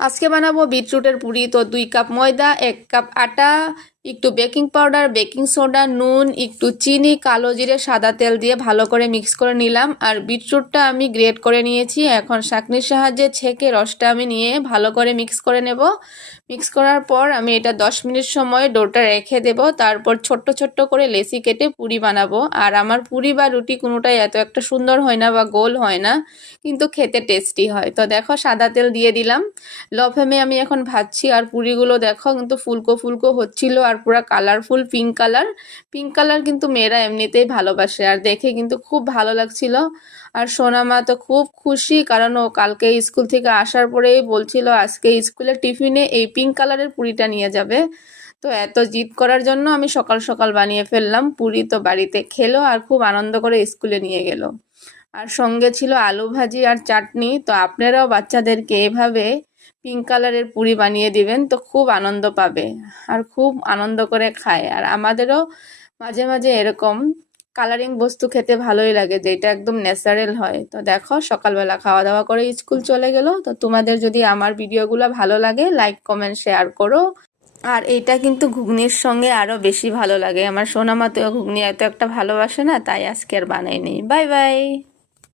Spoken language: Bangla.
আজকে বানাবো বিটরুটের পুরি। তো 2 কাপ ময়দা, 1 কাপ আটা, একটু বেকিং পাউডার, বেকিং সোডা, নুন, একটু চিনি, কালো জিরে, সাদা তেল দিয়ে ভালো করে মিক্স করে নিলাম। আর বিটরুটটা আমি গ্রেট করে নিয়েছি। এখন ছাঁকনির সাহায্যে ছেঁকে রসটা আমি নিয়ে ভালো করে মিক্স করে নেব। মিক্স করার পর আমি এটা 10 মিনিট সময় ডোটা রেখে দেব। তারপর ছোট্ট ছোট্ট করে লেচি কেটে পুরি বানাবো। আর আমার পুরি বা রুটি কোনোটাই এত একটা সুন্দর হয় না বা গোল হয় না, কিন্তু খেতে টেস্টি হয়। তো দেখো, সাদা তেল দিয়ে দিলাম। লো ফ্লেমে আমি এখন ভাজছি। আর পুরিগুলো দেখো কিন্তু ফুলকো ফুলকো হচ্ছিল আর পুরো colourful pink colour. Pink colour কিন্তু মেয়েরা এমনিতেই ভালোবাসে, আর দেখে কিন্তু খুব ভালো লাগছিল। আর সোনা মা তো খুব খুশি, কারণ ও কালকে স্কুল থেকে আসার পরেই বলছিল আজকে স্কুলের টিফিনে এই পিঙ্ক কালারের পুরিটা নিয়ে যাবে। তো এত জিদ করার জন্য আমি সকাল সকাল বানিয়ে ফেললাম পুরি। তো বাড়িতে খেলো আর খুব আনন্দ করে স্কুলে নিয়ে গেল। আর সঙ্গে ছিল আলু ভাজি আর চাটনি। তো আপনারাও বাচ্চাদেরকে এভাবে পিঙ্ক কালারের পুরি বানিয়ে দিবেন, তো খুব আনন্দ পাবে আর খুব আনন্দ করে খায়। আর আমাদেরও মাঝে মাঝে এরকম কালারিং বস্তু খেতে ভালোই লাগে, যেটা একদম ন্যাচারাল হয়। তো দেখো, সকালবেলা খাওয়া দাওয়া করে স্কুল চলে গেল। তো তোমাদের যদি আমার ভিডিওগুলো ভালো লাগে, লাইক কমেন্ট শেয়ার করো। আর এইটা কিন্তু ঘুগনির সঙ্গে আরো বেশি ভালো লাগে। আমার সোনা মা তো ঘুগনি এত একটা ভালোবাসে না, তাই আজকে আর বানাইনি। Bye bye.